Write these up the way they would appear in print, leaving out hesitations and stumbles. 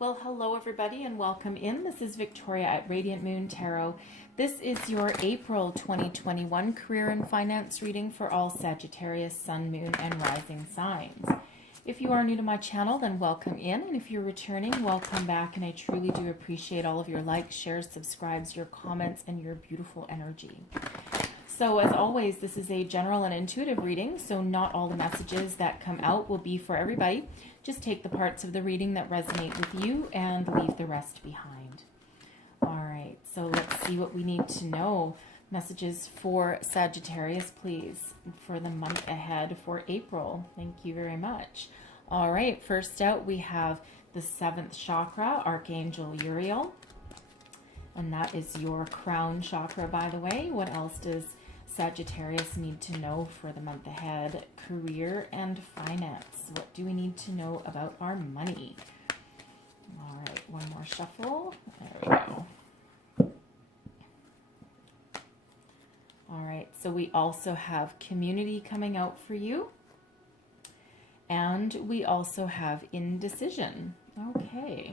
Well, hello everybody and welcome in. This is Victoria at Radiant Moon Tarot. This is your April 2021 career and finance reading for all Sagittarius, Sun, Moon, and Rising signs. If you are new to my channel, then welcome in. And if you're returning, welcome back. And I truly do appreciate all of your likes, shares, subscribes, your comments, and your beautiful energy. So as always, this is a general and intuitive reading, so not all the messages that come out will be for everybody. Just take the parts of the reading that resonate with you and leave the rest behind. All right, so let's see what we need to know. Messages for Sagittarius, please, for the month ahead for April. Thank you very much. All right, first out we have the 7th chakra, Archangel Uriel. And that is your crown chakra, by the way. What else does Sagittarius need to know for the month ahead? Career and finance. What do we need to know about our money? All right, one more shuffle. There we go. All right, so we also have community coming out for you. And we also have indecision. Okay.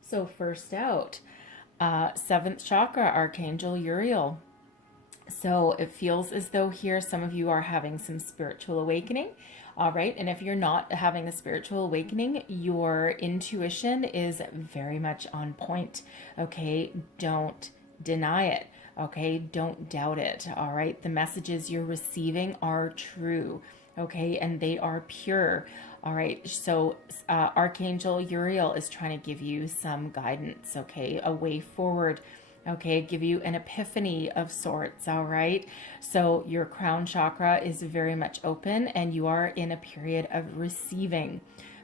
So first out, 7th chakra, Archangel Uriel. So it feels as though here some of you are having some spiritual awakening. All right. And if you're not having a spiritual awakening, your intuition is very much on point. Okay. Don't deny it. Okay. Don't doubt it. All right. The messages you're receiving are true. Okay. And they are pure. All right. So Archangel Uriel is trying to give you some guidance. Okay. A way forward. Okay, give you an epiphany of sorts, all right? So your crown chakra is very much open and you are in a period of receiving.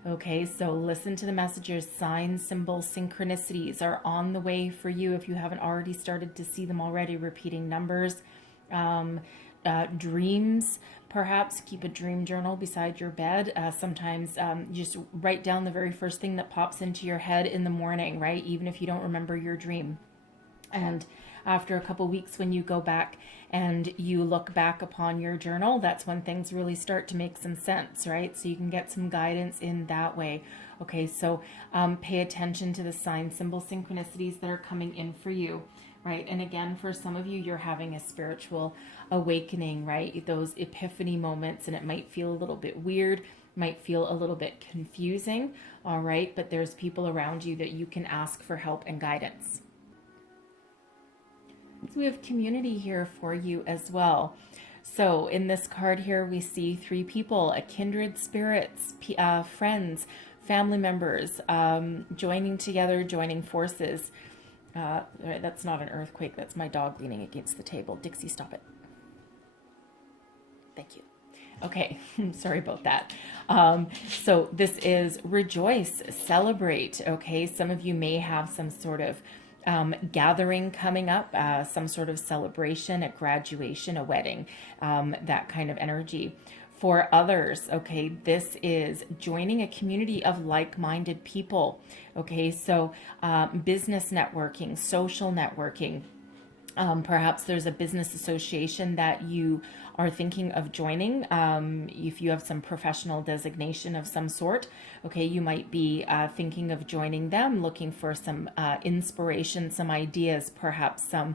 Okay, so listen to the messages. Signs, symbols, synchronicities are on the way for you if you haven't already started to see them already. Repeating numbers, dreams. Perhaps keep a dream journal beside your bed. Sometimes just write down the very first thing that pops into your head in the morning, right? Even if you don't remember your dream. And after a couple weeks, when you go back and you look back upon your journal, that's when things really start to make some sense, right? So you can get some guidance in that way. Okay, so pay attention to the sign, symbol, synchronicities that are coming in for you, right? And again, for some of you, you're having a spiritual awakening, right? Those epiphany moments, and it might feel a little bit weird, might feel a little bit confusing, all right? But there's people around you that you can ask for help and guidance. So we have community here for you as well. So in this card here, we see 3 people, a kindred spirits, friends, family members, joining together, joining forces. That's not an earthquake. That's my dog leaning against the table. Dixie, stop it. Thank you. Okay, sorry about that. So this is rejoice, celebrate. Okay, some of you may have some sort of gathering coming up, some sort of celebration, a graduation, a wedding, that kind of energy. For others, okay, this is joining a community of like-minded people. Okay, so business networking, social networking. Perhaps there's a business association that you are thinking of joining. If you have some professional designation of some sort, okay, you might be thinking of joining them, looking for some inspiration, some ideas, perhaps some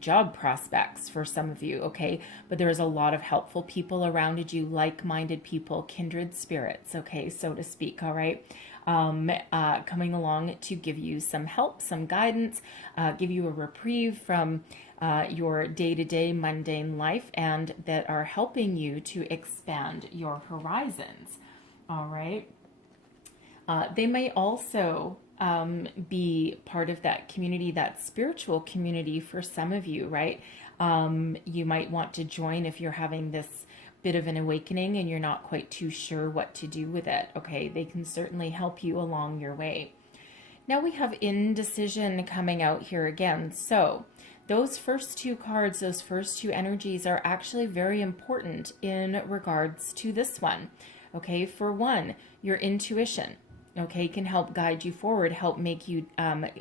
job prospects for some of you, okay? But there's a lot of helpful people around you, like-minded people, kindred spirits, okay, so to speak, all right? Coming along to give you some help, some guidance, give you a reprieve from your day-to-day mundane life, and that are helping you to expand your horizons. All right. They may also be part of that community, that spiritual community for some of you, right? You might want to join if you're having this bit of an awakening and you're not quite too sure what to do with it. Okay, they can certainly help you along your way. Now we have indecision coming out here again. So those first 2 cards, those first 2 energies are actually very important in regards to this one. Okay, for one, your intuition, okay, can help guide you forward, help make you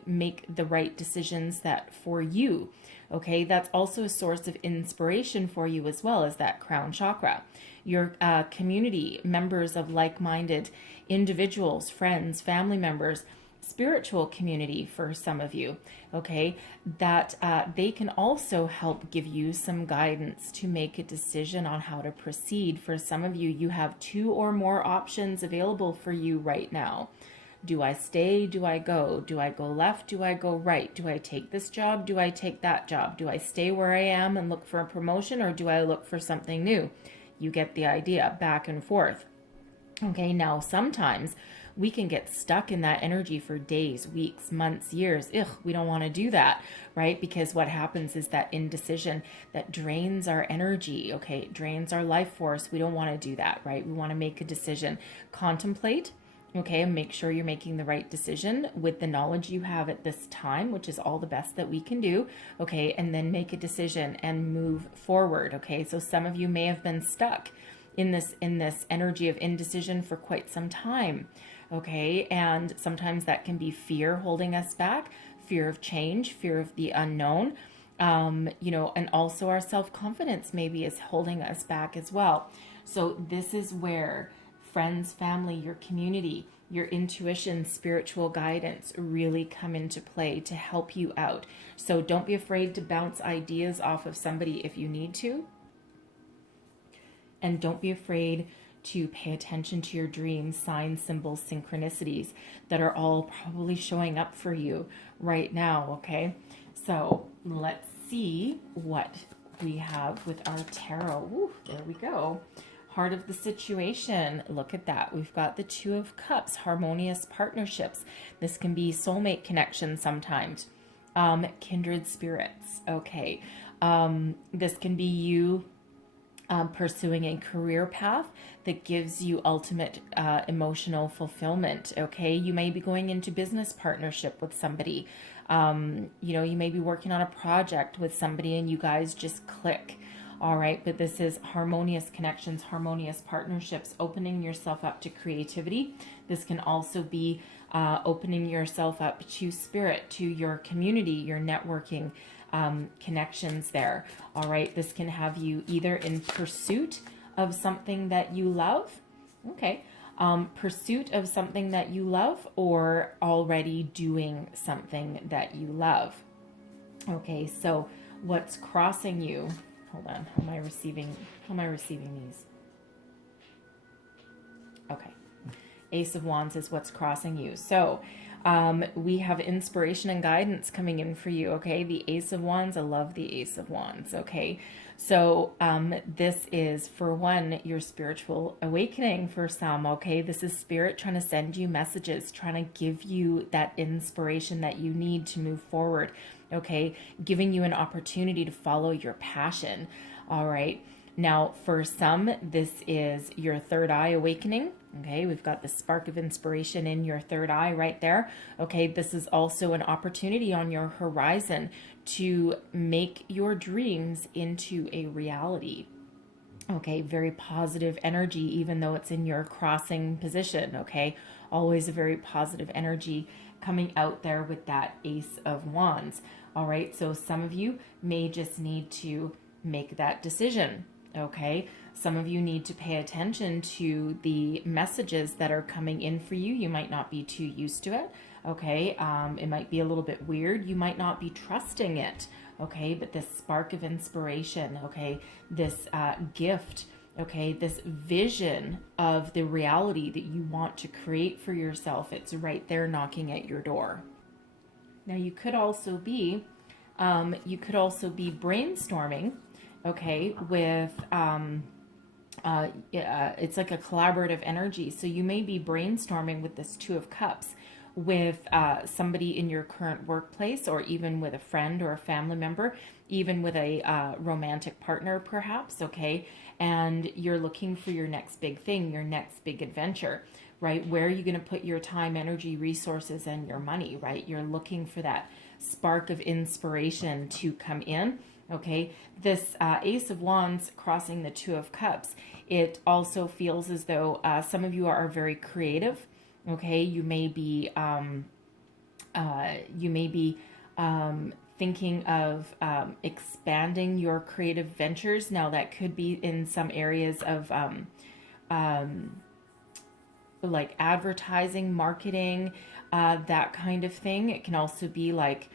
make the right decisions that for you. Okay, that's also a source of inspiration for you as well as that crown chakra. Your community, members of like-minded individuals, friends, family members, spiritual community for some of you, okay, that they can also help give you some guidance to make a decision on how to proceed. For some of you, you have 2 or more options available for you right now. Do I stay? Do I go? Do I go left? Do I go right? Do I take this job? Do I take that job? Do I stay where I am and look for a promotion, or do I look for something new? You get the idea, back and forth. Okay, now sometimes we can get stuck in that energy for days, weeks, months, years. Ugh, we don't want to do that, right? Because what happens is that indecision that drains our energy, okay, it drains our life force. We don't want to do that, right? We want to make a decision, contemplate, okay, and make sure you're making the right decision with the knowledge you have at this time, which is all the best that we can do, okay, and then make a decision and move forward, okay? So some of you may have been stuck in this energy of indecision for quite some time, okay? And sometimes that can be fear holding us back, fear of change, fear of the unknown, you know, and also our self-confidence maybe is holding us back as well. So this is where friends, family, your community, your intuition, spiritual guidance really come into play to help you out. So don't be afraid to bounce ideas off of somebody if you need to. And don't be afraid to pay attention to your dreams, signs, symbols, synchronicities that are all probably showing up for you right now, okay? So let's see what we have with our tarot. Ooh, there we go. Heart of the situation. Look at that. We've got the 2 of Cups, harmonious partnerships. This can be soulmate connection sometimes. Kindred spirits. Okay. This can be you pursuing a career path that gives you ultimate emotional fulfillment. Okay. You may be going into business partnership with somebody. You know, you may be working on a project with somebody and you guys just click. All right, but this is harmonious connections, harmonious partnerships, opening yourself up to creativity. This can also be opening yourself up to spirit, to your community, your networking connections there. All right, this can have you either in pursuit of something that you love, okay, pursuit of something that you love, or already doing something that you love. Okay, so what's crossing you? Hold on. How am I receiving these? Okay. Ace of Wands is what's crossing you. So we have inspiration and guidance coming in for you. Okay. The Ace of Wands. I love the Ace of Wands. Okay. So this is, for one, your spiritual awakening for some. Okay. This is spirit trying to send you messages, trying to give you that inspiration that you need to move forward. Okay, giving you an opportunity to follow your passion. All right. Now, for some, this is your third eye awakening. Okay, we've got the spark of inspiration in your third eye right there. Okay, this is also an opportunity on your horizon to make your dreams into a reality. Okay, very positive energy, even though it's in your crossing position. Okay, always a very positive energy coming out there with that Ace of Wands. All right, so some of you may just need to make that decision. Okay, some of you need to pay attention to the messages that are coming in for you. You might not be too used to it. Okay, it might be a little bit weird. You might not be trusting it. Okay, but this spark of inspiration, okay, this gift, okay, this vision of the reality that you want to create for yourself, it's right there knocking at your door. Now you could also be brainstorming, okay, with it's like a collaborative energy. So you may be brainstorming with this 2 of Cups with somebody in your current workplace, or even with a friend or a family member, even with a romantic partner perhaps, okay? And you're looking for your next big thing, your next big adventure, right? Where are you going to put your time, energy, resources, and your money, right? You're looking for that spark of inspiration to come in, okay? This Ace of Wands crossing the 2 of Cups, it also feels as though some of you are very creative, okay? You may be thinking of expanding your creative ventures. Now, that could be in some areas of like advertising, marketing, that kind of thing. It can also be like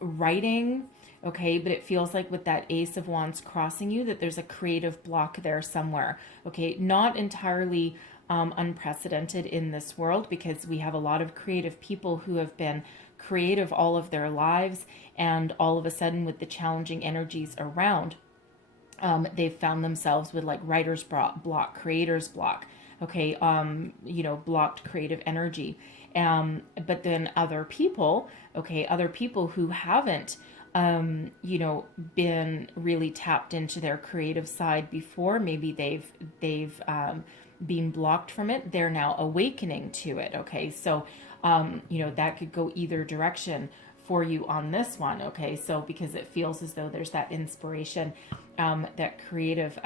writing, okay? But it feels like with that Ace of Wands crossing you that there's a creative block there somewhere, okay? Not entirely unprecedented in this world, because we have a lot of creative people who have been creative all of their lives, and all of a sudden with the challenging energies around, they've found themselves with like writer's block, creator's block, okay, blocked creative energy. But then other people, okay, other people who haven't, been really tapped into their creative side before, maybe they've been blocked from it, they're now awakening to it, okay? So, that could go either direction for you on this one, okay? So, because it feels as though there's that inspiration, that creative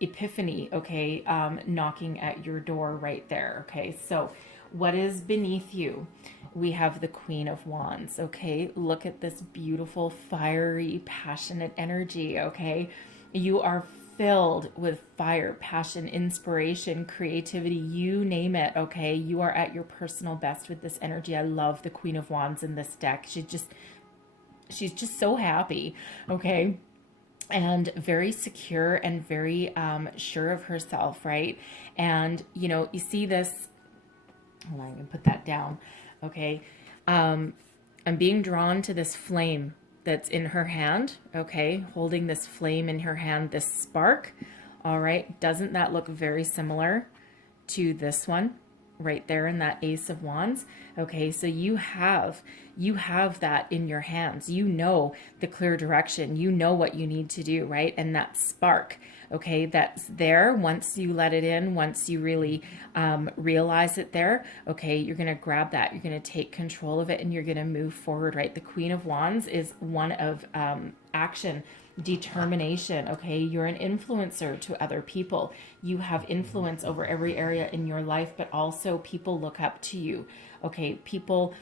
epiphany, okay, knocking at your door right there, okay? So what is beneath you? We have the Queen of Wands, okay? Look at this beautiful, fiery, passionate energy, okay? You are filled with fire, passion, inspiration, creativity, you name it, okay? You are at your personal best with this energy. I love the Queen of Wands in this deck. She's just so happy, okay? And very secure and very sure of herself, right? And, you see this, hold on, I'm going to put that down, okay? I'm being drawn to this flame that's in her hand, okay? Holding this flame in her hand, this spark, all right? Doesn't that look very similar to this one right there in that Ace of Wands? Okay, so you have that in your hands. You know the clear direction. You know what you need to do, right? And that spark, okay, that's there. Once you let it in, once you really realize it there, okay, you're going to grab that. You're going to take control of it, and you're going to move forward, right? The Queen of Wands is one of action, determination, okay? You're an influencer to other people. You have influence over every area in your life, but also people look up to you, okay? People,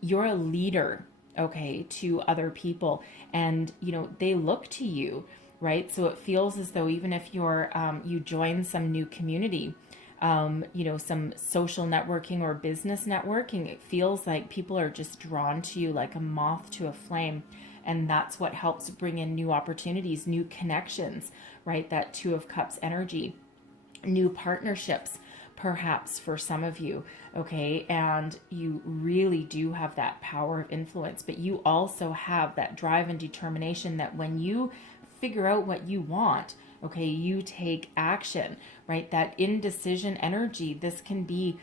you're a leader, okay, to other people, and they look to you, right? So it feels as though even if you're you join some new community, some social networking or business networking, it feels like people are just drawn to you like a moth to a flame. And that's what helps bring in new opportunities, new connections, right? That Two of Cups energy, new partnerships, perhaps for some of you, okay? And you really do have that power of influence, but you also have that drive and determination that when you figure out what you want, okay, you take action, right? That indecision energy, this can be,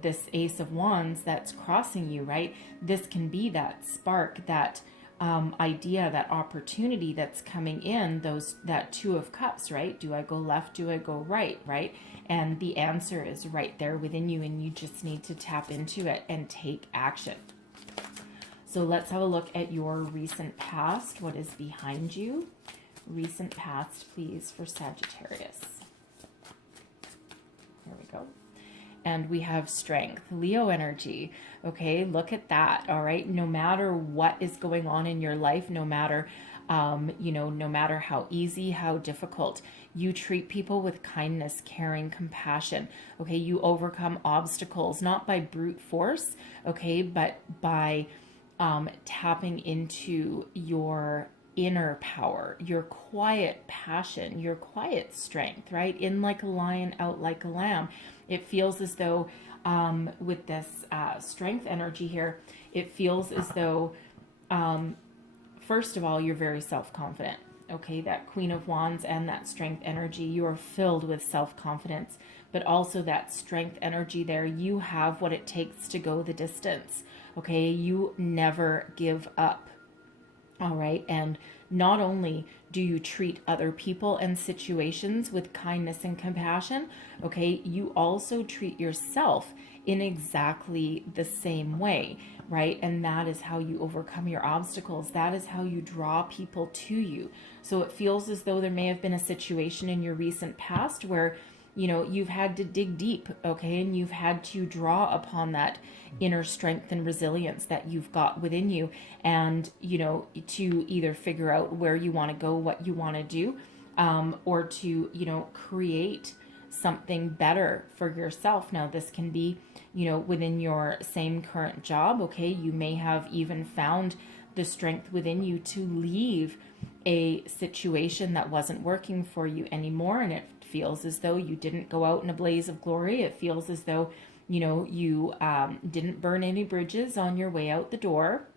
this Ace of Wands that's crossing you, right? This can be that spark, that idea, that opportunity that's coming in, that Two of Cups, right? Do I go left? Do I go right? Right? And the answer is right there within you, and you just need to tap into it and take action. So let's have a look at your recent past. What is behind you? Recent past, please, for Sagittarius. There we go. And we have strength, Leo energy. Okay, look at that. All right, no matter what is going on in your life, no matter, no matter how easy, how difficult, you treat people with kindness, caring, compassion. Okay, you overcome obstacles, not by brute force, okay, but by tapping into your inner power, your quiet passion, your quiet strength, right? In like a lion, out like a lamb. It feels as though with this strength energy here, it feels as though, first of all, you're very self-confident. Okay, that Queen of Wands and that strength energy, you are filled with self-confidence, but also that strength energy there, you have what it takes to go the distance. Okay, you never give up. All right, and not only do you treat other people and situations with kindness and compassion, okay, you also treat yourself in exactly the same way, right? And that is how you overcome your obstacles. That is how you draw people to you. So it feels as though there may have been a situation in your recent past where you've had to dig deep, okay, and you've had to draw upon that inner strength and resilience that you've got within you, and to either figure out where you want to go, what you want to do, or to create something better for yourself. Now this can be within your same current job, okay. You may have even found the strength within you to leave a situation that wasn't working for you anymore, and it feels as though you didn't go out in a blaze of glory. It feels as though you didn't burn any bridges on your way out the door,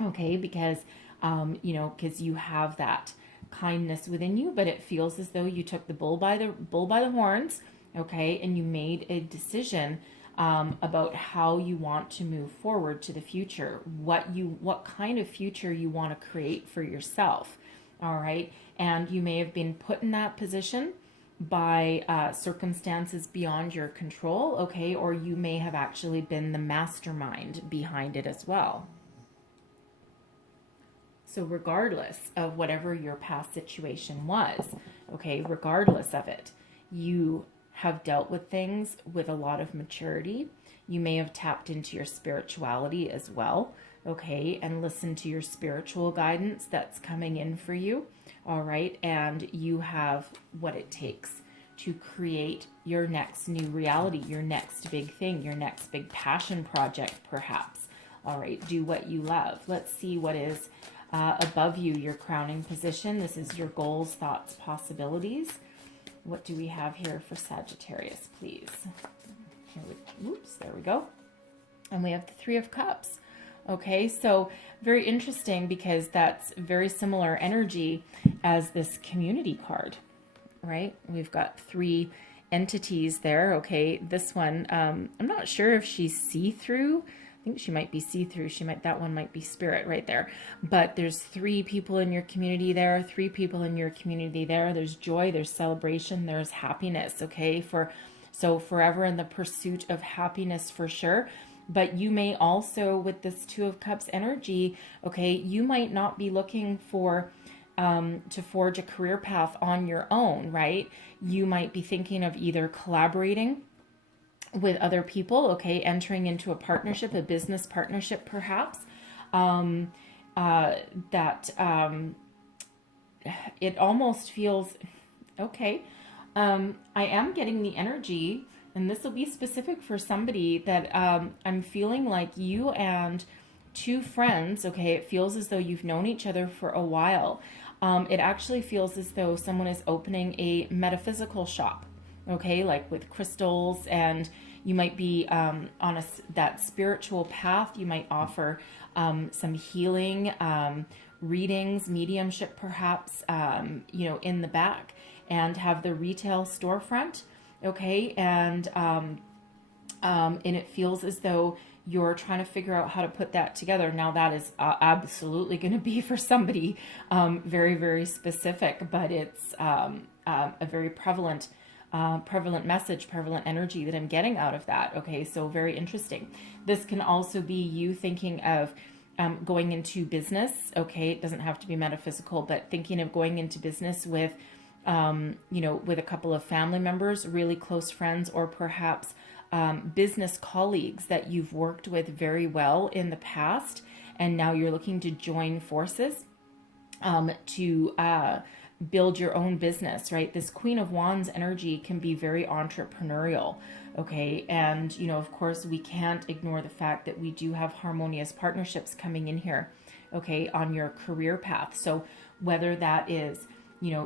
okay, because because you have that kindness within you, but it feels as though you took the bull by the horns, okay, and you made a decision about how you want to move forward to the future, what kind of future you want to create for yourself. All right. And you may have been put in that position by circumstances beyond your control, okay, or you may have actually been the mastermind behind it as well. So regardless of whatever your past situation was, okay, regardless of it, you have dealt with things with a lot of maturity. You may have tapped into your spirituality as well, okay, and listened to your spiritual guidance that's coming in for you, all right, and you have what it takes to create your next new reality, your next big thing, your next big passion project, perhaps. All right, do what you love. Let's see what is above you, your crowning position. This is your goals, thoughts, possibilities. What do we have here for Sagittarius, please? There we go. And we have the Three of Cups. Okay, so very interesting, because that's very similar energy as this community card, right? We've got three entities there. Okay, this one, I'm not sure if she's see-through. I think she might be see-through. That one might be spirit right there. But there's three people in your community there, three people in your community there. There's joy, there's celebration, there's happiness, okay? So forever in the pursuit of happiness for sure. But you may also, with this Two of Cups energy, okay, you might not be looking for to forge a career path on your own, right? You might be thinking of either collaborating with other people, okay, entering into a partnership, a business partnership perhaps, it almost feels, okay, I am getting the energy, and this will be specific for somebody, that I'm feeling like you and two friends, okay, it feels as though you've known each other for a while. It actually feels as though someone is opening a metaphysical shop, okay, like with crystals, and you might be on that spiritual path. You might offer some healing, readings, mediumship perhaps, in the back, and have the retail storefront, okay, and it feels as though you're trying to figure out how to put that together. Now that is absolutely going to be for somebody very, very specific, but it's a very prevalent message, prevalent energy that I'm getting out of that. Okay, so very interesting. This can also be you thinking of going into business. Okay, it doesn't have to be metaphysical, but thinking of going into business with, with a couple of family members, really close friends, or perhaps business colleagues that you've worked with very well in the past, and now you're looking to join forces to build your own business, right? This Queen of Wands energy can be very entrepreneurial, okay? And, of course, we can't ignore the fact that we do have harmonious partnerships coming in here, okay, on your career path. So whether that is,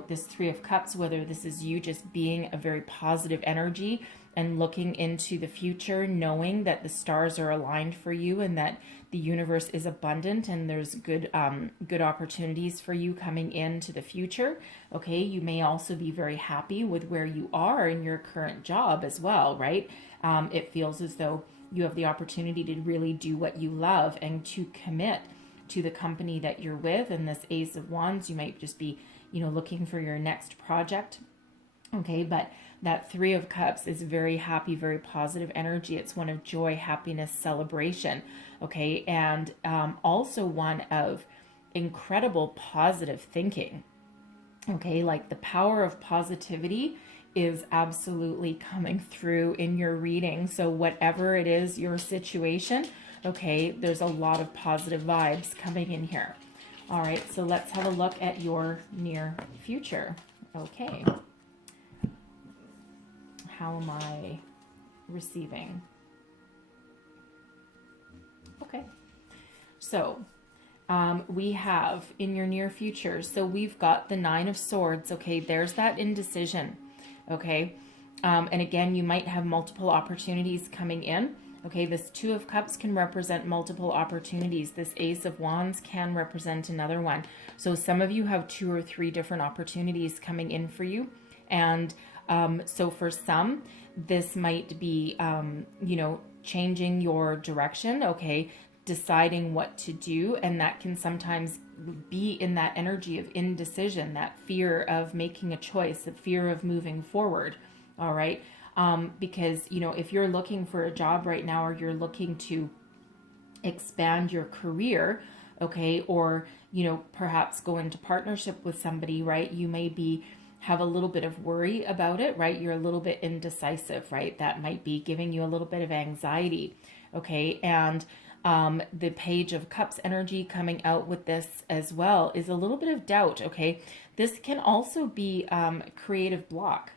this Three of Cups, whether this is you just being a very positive energy and looking into the future, knowing that the stars are aligned for you and that the universe is abundant and there's good opportunities for you coming into the future. Okay, you may also be very happy with where you are in your current job as well, right? It feels as though you have the opportunity to really do what you love and to commit to the company that you're with. And this Ace of Wands, you might just be, looking for your next project. Okay, but that Three of Cups is very happy, very positive energy. It's one of joy, happiness, celebration. Okay, and also one of incredible positive thinking. Okay, like the power of positivity is absolutely coming through in your reading. So whatever it is, your situation, okay, there's a lot of positive vibes coming in here. All right, so let's have a look at your near future. Okay. How am I receiving? Okay. So we have in your near future, so we've got the Nine of Swords. Okay, there's that indecision. Okay. And again, you might have multiple opportunities coming in. Okay, this Two of Cups can represent multiple opportunities. This Ace of Wands can represent another one. So some of you have 2 or 3 different opportunities coming in for you. And so for some, this might be, you know, changing your direction, okay, deciding what to do. And that can sometimes be in that energy of indecision, that fear of making a choice, the fear of moving forward. All right. Because, you know, if you're looking for a job right now, or you're looking to expand your career, okay, or, you know, perhaps go into partnership with somebody, right, you may have a little bit of worry about it, right? You're a little bit indecisive, right? That might be giving you a little bit of anxiety, okay? And the Page of Cups energy coming out with this as well is a little bit of doubt, okay? This can also be creative block,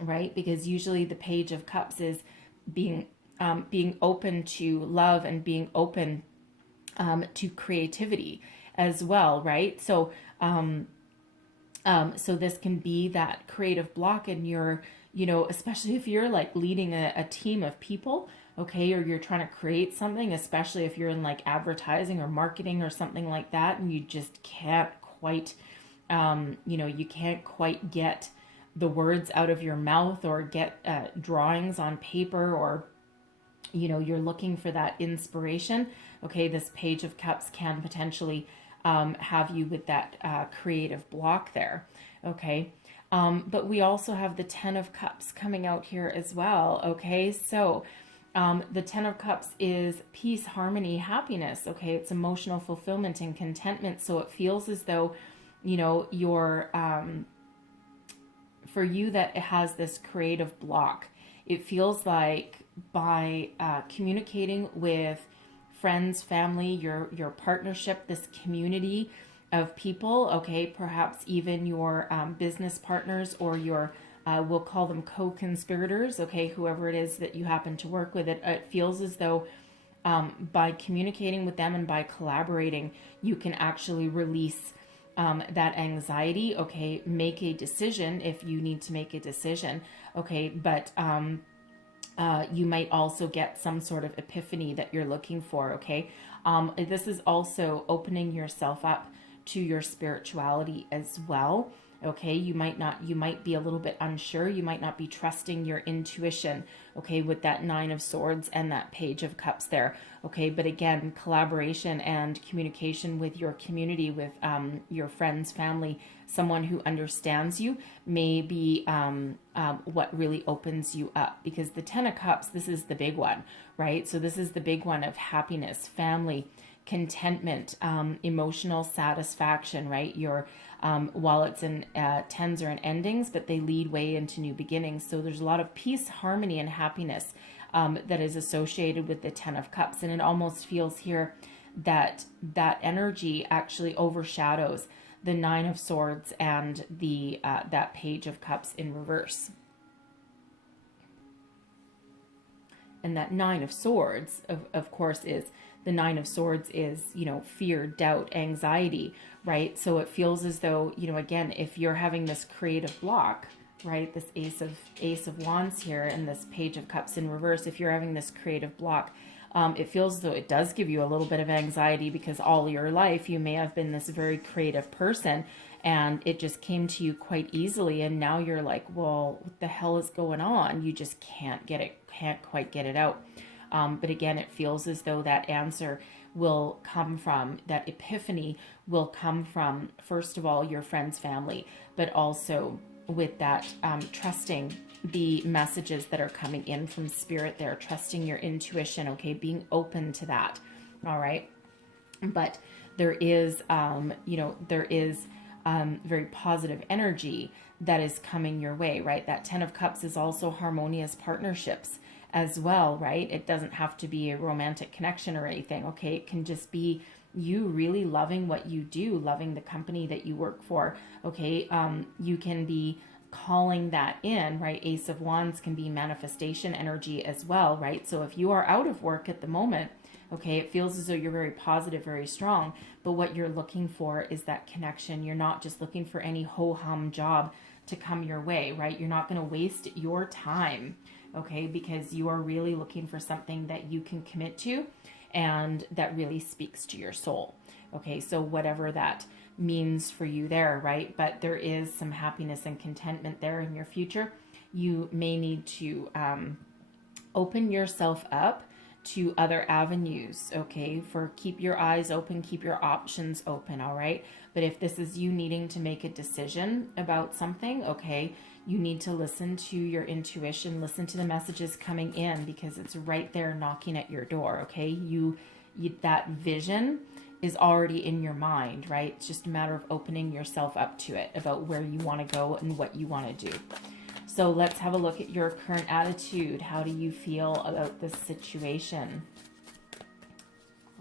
right? Because usually the Page of Cups is being open to love and being open to creativity as well, right? So so this can be that creative block in your, you know, especially if you're like leading a team of people, okay, or you're trying to create something, especially if you're in like advertising or marketing or something like that, and you just can't quite, you know, you can't quite get the words out of your mouth, or get drawings on paper, or, you know, you're looking for that inspiration. Okay, this Page of Cups can potentially have you with that creative block there. Okay, but we also have the Ten of Cups coming out here as well. Okay, so the Ten of Cups is peace, harmony, happiness. Okay, it's emotional fulfillment and contentment. So it feels as though, you know, you're for you that it has this creative block. It feels like by communicating with friends, family, your partnership, this community of people, okay, perhaps even your business partners, or your we'll call them co-conspirators, okay, whoever it is that you happen to work with, it feels as though by communicating with them and by collaborating, you can actually release that anxiety, okay, make a decision if you need to make a decision, okay, but you might also get some sort of epiphany that you're looking for, okay? This is also opening yourself up to your spirituality as well, okay? You might be a little bit unsure. You might not be trusting your intuition, okay, with that Nine of Swords and that Page of Cups there, okay? But again, collaboration and communication with your community, with your friends, family, someone who understands you may be what really opens you up. Because the Ten of Cups, this is the big one, right? So this is the big one of happiness, family, contentment, emotional satisfaction, right? Your while it's in tens are in endings, but they lead way into new beginnings. So there's a lot of peace, harmony, and happiness that is associated with the Ten of Cups. And it almost feels here that that energy actually overshadows the Nine of Swords and the that Page of Cups in reverse. And that Nine of Swords, of course, is the Nine of Swords is, you know, fear, doubt, anxiety, right? So it feels as though, you know, again, if you're having this creative block, right, this Ace of Wands here and this Page of Cups in reverse, if you're having this creative block, it feels as though it does give you a little bit of anxiety, because all your life you may have been this very creative person and it just came to you quite easily, and now you're like, well, what the hell is going on? You just can't quite get it out. But again, it feels as though that answer will come from, that epiphany will come from, first of all, your friends, family, but also with that trusting the messages that are coming in from spirit there, trusting your intuition, okay, being open to that. All right. But there is, you know, there is very positive energy that is coming your way, right? That 10 of Cups is also harmonious partnerships as well, right? It doesn't have to be a romantic connection or anything, okay? It can just be you really loving what you do, loving the company that you work for, okay? You can be calling that in, right? Ace of Wands can be manifestation energy as well, right? So if you are out of work at the moment, okay, it feels as though you're very positive, very strong, but what you're looking for is that connection. You're not just looking for any ho-hum job to come your way, right? You're not going to waste your time, okay, because you are really looking for something that you can commit to and that really speaks to your soul, okay? So whatever that means for you there, right? But there is some happiness and contentment there in your future. You may need to open yourself up to other avenues, okay? For keep your eyes open, keep your options open, all right? But if this is you needing to make a decision about something, okay, you need to listen to your intuition, listen to the messages coming in, because it's right there knocking at your door, okay? You that vision is already in your mind, right? It's just a matter of opening yourself up to it about where you want to go and what you want to do. So let's have a look at your current attitude. How do you feel about this situation?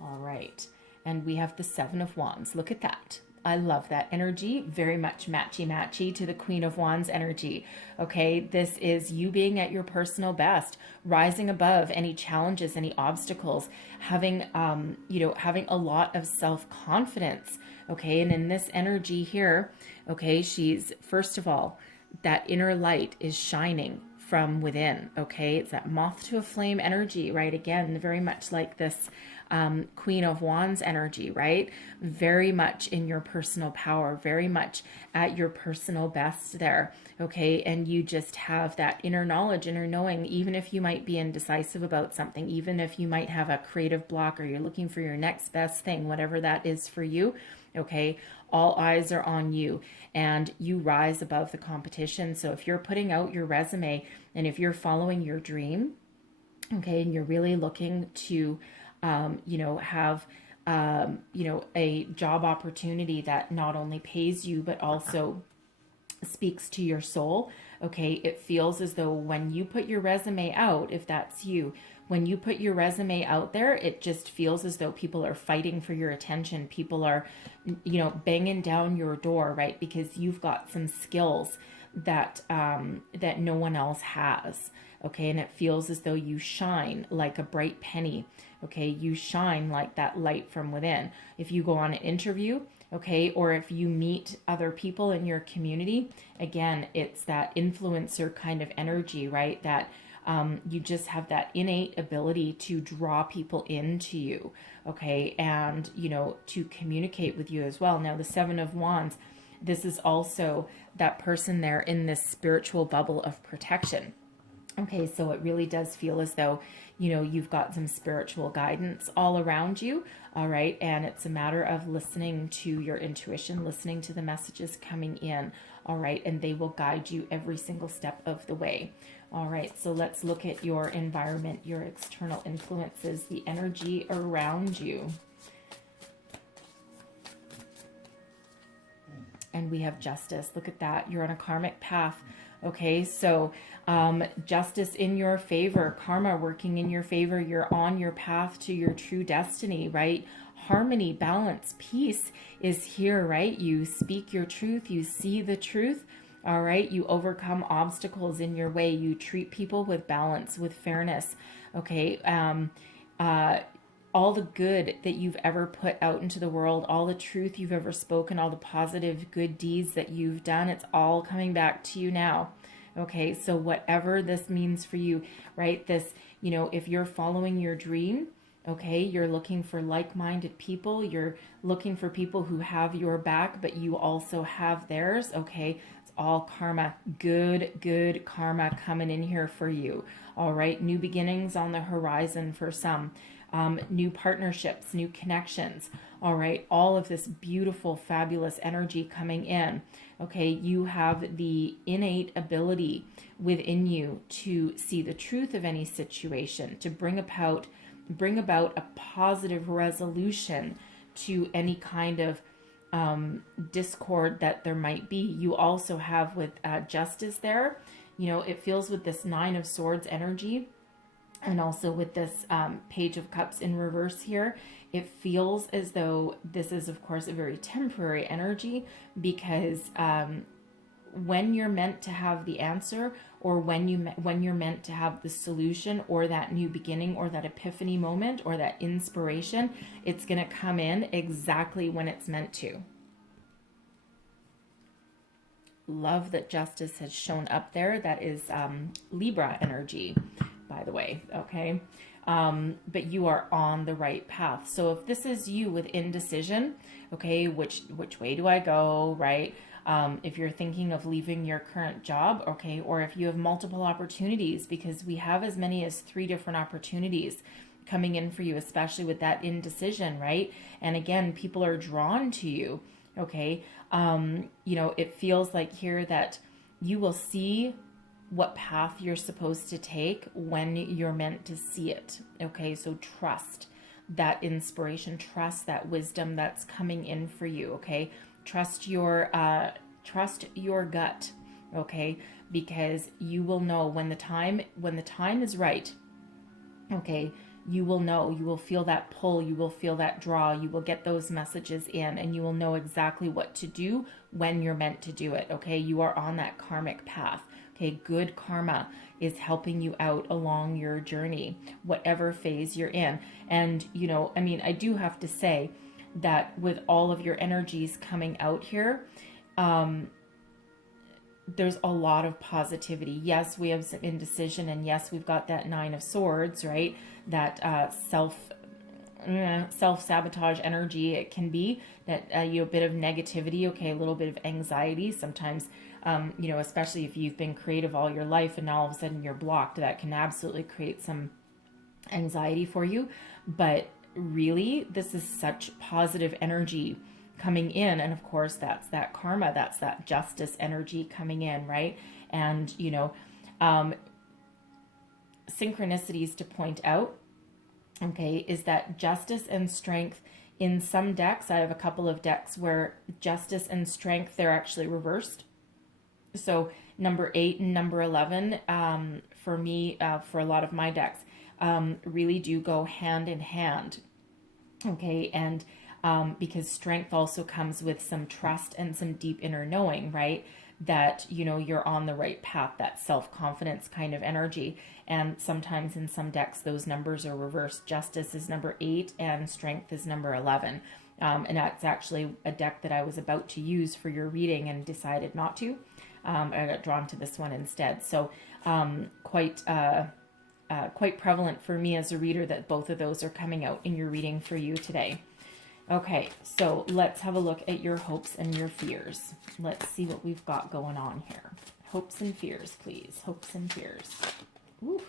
All right. And we have the Seven of Wands. Look at that. I love that energy. Very much matchy-matchy to the Queen of Wands energy. Okay, this is you being at your personal best, rising above any challenges, any obstacles, having, having a lot of self-confidence. Okay, and in this energy here, okay, she's, first of all, that inner light is shining from within, okay? It's that moth to a flame energy, right? Again, very much like this Queen of Wands energy, right? Very much in your personal power, very much at your personal best there, okay? And you just have that inner knowledge, inner knowing, even if you might be indecisive about something, even if you might have a creative block or you're looking for your next best thing, whatever that is for you, okay? All eyes are on you and you rise above the competition. So if you're putting out your resume and if you're following your dream, okay, and you're really looking to, have, a job opportunity that not only pays you, but also speaks to your soul, okay, it feels as though when you put your resume out, if that's you, when you put your resume out there, it just feels as though people are fighting for your attention. People are, banging down your door, right? Because you've got some skills that that no one else has, okay? And it feels as though you shine like a bright penny, okay? You shine like that light from within. If you go on an interview, okay, or if you meet other people in your community, again, it's that influencer kind of energy, right? That you just have that innate ability to draw people into you, okay, and, to communicate with you as well. Now, the Seven of Wands, this is also that person there in this spiritual bubble of protection. Okay, so it really does feel as though, you've got some spiritual guidance all around you, all right? And it's a matter of listening to your intuition, listening to the messages coming in, all right? And they will guide you every single step of the way. All right, so let's look at your environment, your external influences, the energy around you. And we have Justice. Look at that. You're on a karmic path. Okay, so justice in your favor, karma working in your favor. You're on your path to your true destiny, right? Harmony, balance, peace is here, right? You speak your truth. You see the truth. All right, you overcome obstacles in your way. You treat people with balance, with fairness. Okay, all the good that you've ever put out into the world, all the truth you've ever spoken, all the positive good deeds that you've done, it's all coming back to you now. Okay, so whatever this means for you, right? This, if you're following your dream, okay, you're looking for like-minded people. You're looking for people who have your back, but you also have theirs. Okay, it's all karma, good karma coming in here for you. All right, new beginnings on the horizon for some. New partnerships, new connections, all right, all of this beautiful, fabulous energy coming in, okay, you have the innate ability within you to see the truth of any situation, to bring about a positive resolution to any kind of discord that there might be. You also have with justice there, you know, it feels with this Nine of Swords energy, and also with this Page of Cups in reverse here, it feels as though this is, of course, a very temporary energy, because when you're meant to have the answer, or when you're meant to have the solution, or that new beginning, or that epiphany moment, or that inspiration, it's going to come in exactly when it's meant to. Love that justice has shown up there. That is Libra energy, by the way, okay? But you are on the right path. So if this is you with indecision, okay, which way do I go, right? If you're thinking of leaving your current job, okay, or if you have multiple opportunities, because we have as many as 3 different opportunities coming in for you, especially with that indecision, right? And again, people are drawn to you, okay? You know, it feels like here that you will see what path you're supposed to take when you're meant to see it, okay? So trust that inspiration, trust that wisdom that's coming in for you, okay? Trust your gut, okay? Because you will know when the time is right, okay? You will know, you will feel that pull, you will feel that draw, you will get those messages in, and you will know exactly what to do when you're meant to do it, okay? You are on that karmic path, okay? Good karma is helping you out along your journey, whatever phase you're in. And, you know, I mean, I do have to say that with all of your energies coming out here, there's a lot of positivity. Yes, we have some indecision, and yes, we've got that Nine of Swords, right? That self-sabotage energy. It can be that you have a bit of negativity, okay, a little bit of anxiety sometimes, you know, especially if you've been creative all your life and now all of a sudden you're blocked, that can absolutely create some anxiety for you. But really, this is such positive energy coming in, and of course that's that karma, that's that justice energy coming in, right? And you know, synchronicities to point out, okay, is that justice and strength in some decks, I have a couple of decks where justice and strength, they're actually reversed. So number 8 and number 11, for me, for a lot of my decks, really do go hand in hand, okay? And because strength also comes with some trust and some deep inner knowing, right? That, you know, you're on the right path, that self-confidence kind of energy. And sometimes in some decks, those numbers are reversed. Justice is number 8 and strength is number 11. And that's actually a deck that I was about to use for your reading and decided not to. I got drawn to this one instead. So quite prevalent for me as a reader that both of those are coming out in your reading for you today. Okay, so let's have a look at your hopes and your fears. Let's see what we've got going on here. Hopes and fears, please. Hopes and fears. Ooh.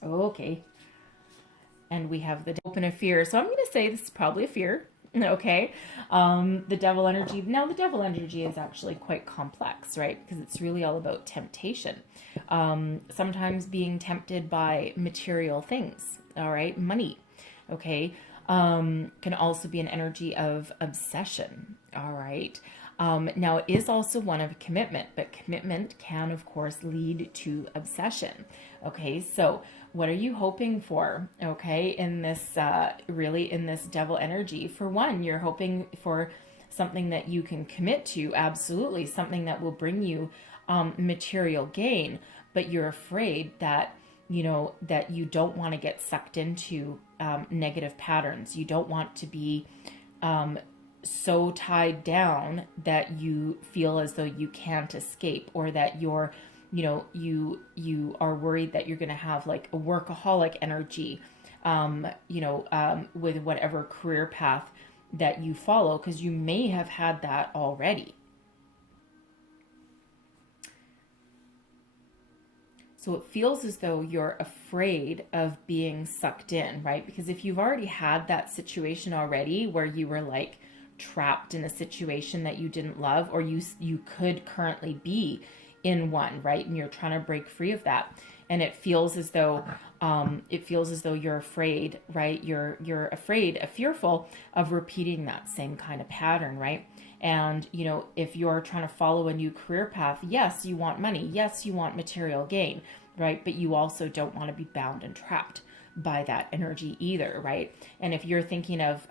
Okay. And we have the hope and a fear. So I'm going to say this is probably a fear. Okay. The devil energy. Now, the devil energy is actually quite complex, right? Because it's really all about temptation. Sometimes being tempted by material things. All right. Money. Okay. Can also be an energy of obsession. All right. Now, it is also one of commitment, but commitment can, of course, lead to obsession. Okay, so what are you hoping for? Okay, in this, really in this devil energy? For one, you're hoping for something that you can commit to, absolutely, something that will bring you material gain, but you're afraid that, you know, that you don't want to get sucked into negative patterns. You don't want to be so tied down that you feel as though you can't escape, or that you're, you know, you are worried that you're going to have like a workaholic energy, you know, with whatever career path that you follow, because you may have had that already. So it feels as though you're afraid of being sucked in, right? Because if you've already had that situation already where you were like trapped in a situation that you didn't love, or you could currently be in one, right? And you're trying to break free of that. and it feels as though you're afraid, right? You're afraid, fearful of repeating that same kind of pattern, right? And, you know, if you're trying to follow a new career path, yes, you want money. Yes, you want material gain, right? But you also don't want to be bound and trapped by that energy either, right? And if you're thinking of,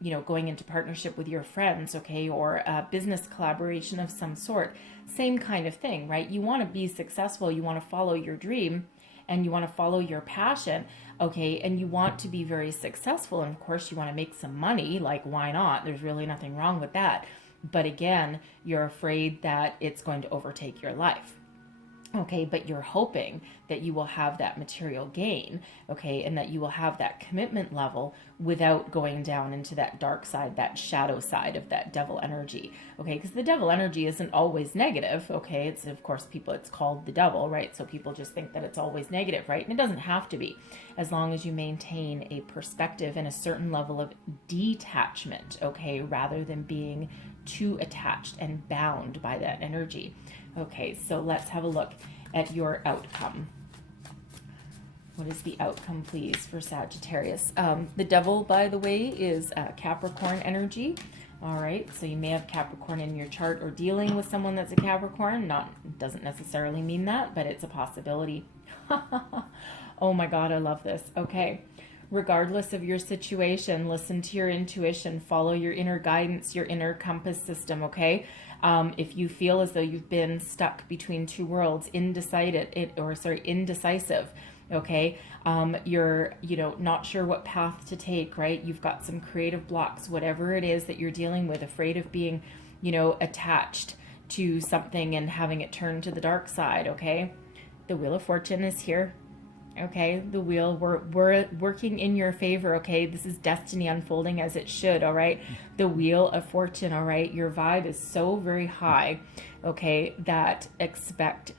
you know, going into partnership with your friends, okay, or a business collaboration of some sort, same kind of thing, right? You want to be successful. You want to follow your dream and you want to follow your passion, okay, and you want to be very successful. And of course, you want to make some money. Like, why not? There's really nothing wrong with that. But again, you're afraid that it's going to overtake your life. Okay, but you're hoping that you will have that material gain, okay, and that you will have that commitment level without going down into that dark side, that shadow side of that devil energy, okay, because the devil energy isn't always negative, okay, it's, of course, it's called the devil, right, so people just think that it's always negative, right, and it doesn't have to be, as long as you maintain a perspective and a certain level of detachment, okay, rather than being too attached and bound by that energy. Okay, so let's have a look at your outcome. What is the outcome, please, for Sagittarius? The devil, by the way, is Capricorn energy. All right, so you may have Capricorn in your chart or dealing with someone that's a Capricorn. Doesn't necessarily mean that, but it's a possibility. Oh my God, I love this. Okay. Regardless of your situation, listen to your intuition, follow your inner guidance, your inner compass system, okay? If you feel as though you've been stuck between two worlds, indecisive, okay? You're, you know, not sure what path to take, right? You've got some creative blocks, whatever it is that you're dealing with, afraid of being, you know, attached to something and having it turn to the dark side, okay? The Wheel of Fortune is here. Okay, the wheel, we're working in your favor, okay? This is destiny unfolding as it should, all right? The Wheel of Fortune, all right? Your vibe is so very high, okay, that expect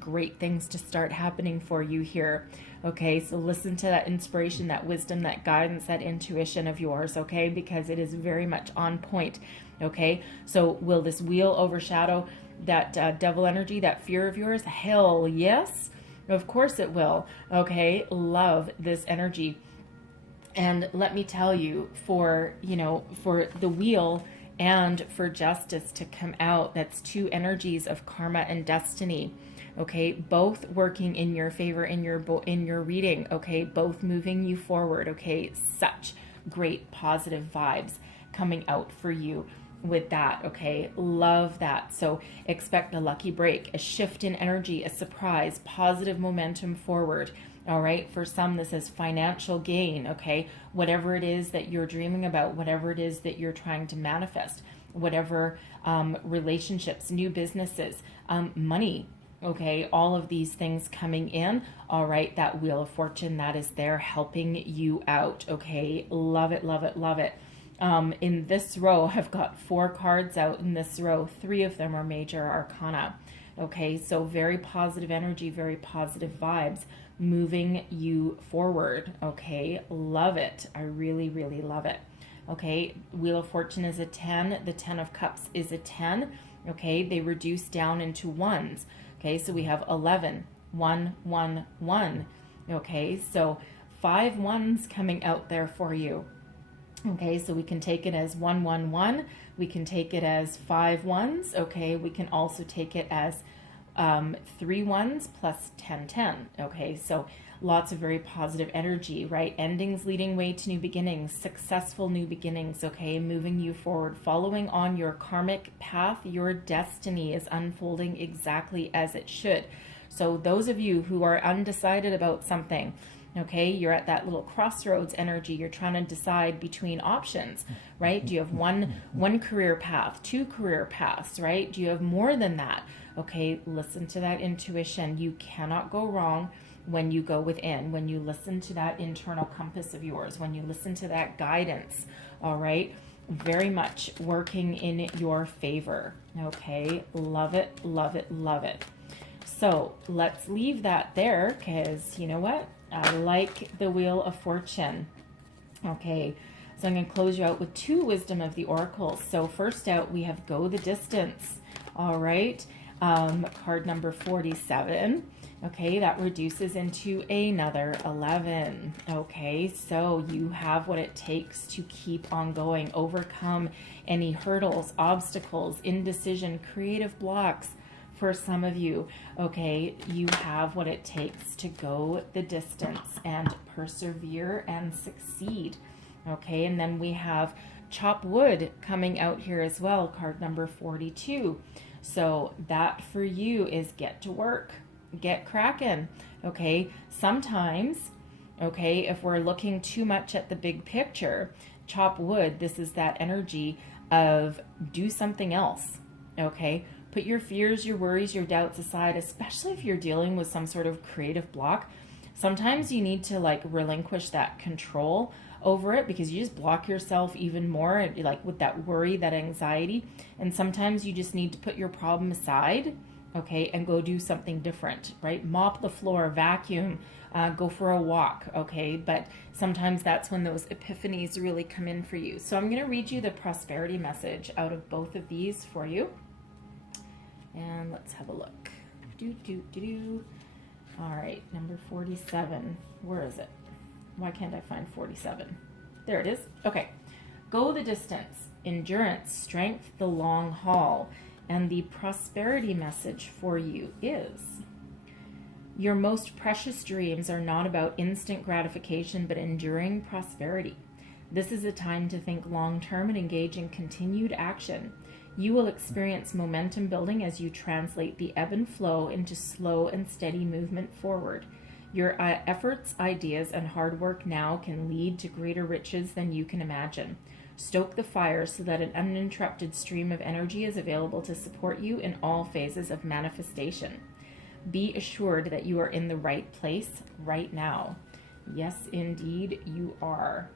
great things to start happening for you here, okay? So listen to that inspiration, that wisdom, that guidance, that intuition of yours, okay? Because it is very much on point, okay? So will this wheel overshadow that devil energy, that fear of yours? Hell yes. Of course it will. Okay, love this energy. And let me tell you, for the wheel and for justice to come out, that's two energies of karma and destiny. Okay, both working in your favor in your reading. Okay, both moving you forward. Okay, such great positive vibes coming out for you with that, okay? Love that. So expect a lucky break, a shift in energy, a surprise, positive momentum forward. All right, for some, this is financial gain, okay? Whatever it is that you're dreaming about, whatever it is that you're trying to manifest, whatever relationships, new businesses, money, okay? All of these things coming in, all right? That Wheel of Fortune, that is there helping you out, okay? Love it, love it, love it. In this row, I've got 4 cards out in this row. 3 of them are major arcana. Okay, so very positive energy, very positive vibes moving you forward. Okay, love it. I really, really love it. Okay, Wheel of Fortune is a 10. The 10 of Cups is a 10. Okay, they reduce down into ones. Okay, so we have 11, 1, 1, 1. Okay, so 5 ones coming out there for you. Okay, so we can take it as 1, 1, 1. We can take it as 5 ones. Okay, we can also take it as 3 ones plus 10, 10. Okay, so lots of very positive energy, right? Endings leading way to new beginnings, successful new beginnings, okay? Moving you forward, following on your karmic path. Your destiny is unfolding exactly as it should. So those of you who are undecided about something, okay, you're at that little crossroads energy. You're trying to decide between options, right? Do you have one career path, 2 career paths, right? Do you have more than that? Okay, listen to that intuition. You cannot go wrong when you go within, when you listen to that internal compass of yours, when you listen to that guidance, all right? Very much working in your favor, okay? Love it, love it, love it. So let's leave that there because you know what? I like the Wheel of Fortune. Okay, so I'm going to close you out with 2 Wisdom of the Oracles. So first out, we have Go the Distance. All right, card number 47. Okay, that reduces into another 11. Okay, so you have what it takes to keep on going, overcome any hurdles, obstacles, indecision, creative blocks. For some of you, okay, you have what it takes to go the distance and persevere and succeed. Okay, and then we have chop wood coming out here as well, card number 42. So that for you is get to work, get cracking. Okay, sometimes, okay, if we're looking too much at the big picture, chop wood, this is that energy of do something else. Okay, put your fears, your worries, your doubts aside, especially if you're dealing with some sort of creative block. Sometimes you need to like relinquish that control over it, because you just block yourself even more, like with that worry, that anxiety. And sometimes you just need to put your problem aside, okay, and go do something different, right? Mop the floor, vacuum, go for a walk, okay? But sometimes that's when those epiphanies really come in for you. So I'm going to read you the prosperity message out of both of these for you. And let's have a look. All right, number 47. Where is it? Why can't I find 47? There it is. Okay. Go the distance, endurance, strength, the long haul. And the prosperity message for you is: your most precious dreams are not about instant gratification, but enduring prosperity. This is a time to think long-term and engage in continued action. You will experience momentum building as you translate the ebb and flow into slow and steady movement forward. Your efforts, ideas, and hard work now can lead to greater riches than you can imagine. Stoke the fire so that an uninterrupted stream of energy is available to support you in all phases of manifestation. Be assured that you are in the right place right now. Yes, indeed, you are.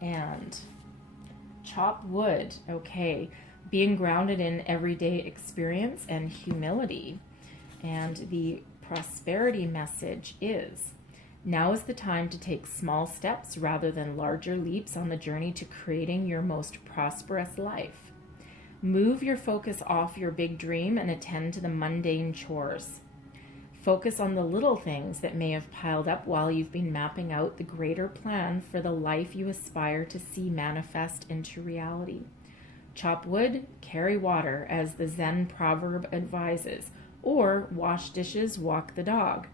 And chop wood, okay. Being grounded in everyday experience and humility. And the prosperity message is: now is the time to take small steps rather than larger leaps on the journey to creating your most prosperous life. Move your focus off your big dream and attend to the mundane chores. Focus on the little things that may have piled up while you've been mapping out the greater plan for the life you aspire to see manifest into reality. Chop wood, carry water, as the Zen proverb advises, or wash dishes, walk the dog.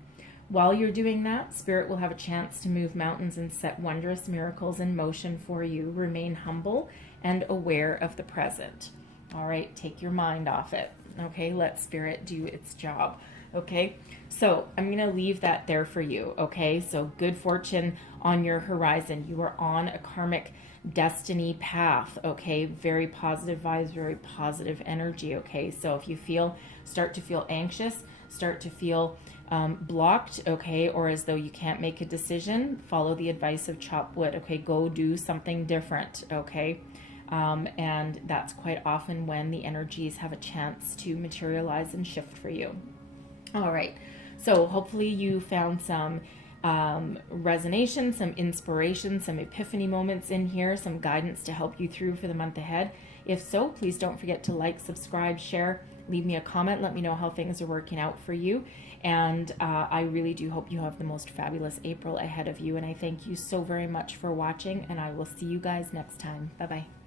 While you're doing that, Spirit will have a chance to move mountains and set wondrous miracles in motion for you. Remain humble and aware of the present. All right, take your mind off it. Okay, let Spirit do its job. Okay, so I'm going to leave that there for you. Okay, so good fortune on your horizon. You are on a karmic destiny path. Okay, very positive vibes, very positive energy. Okay, so if you start to feel anxious, start to feel blocked, okay, or as though you can't make a decision, follow the advice of chop wood. Okay, go do something different. Okay. And that's quite often when the energies have a chance to materialize and shift for you. All right, so hopefully you found some resonation, some inspiration, some epiphany moments in here, some guidance to help you through for the month ahead. If so, please don't forget to like, subscribe, share, leave me a comment, let me know how things are working out for you. And I really do hope you have the most fabulous April ahead of you. And I thank you so very much for watching, and I will see you guys next time. Bye-bye.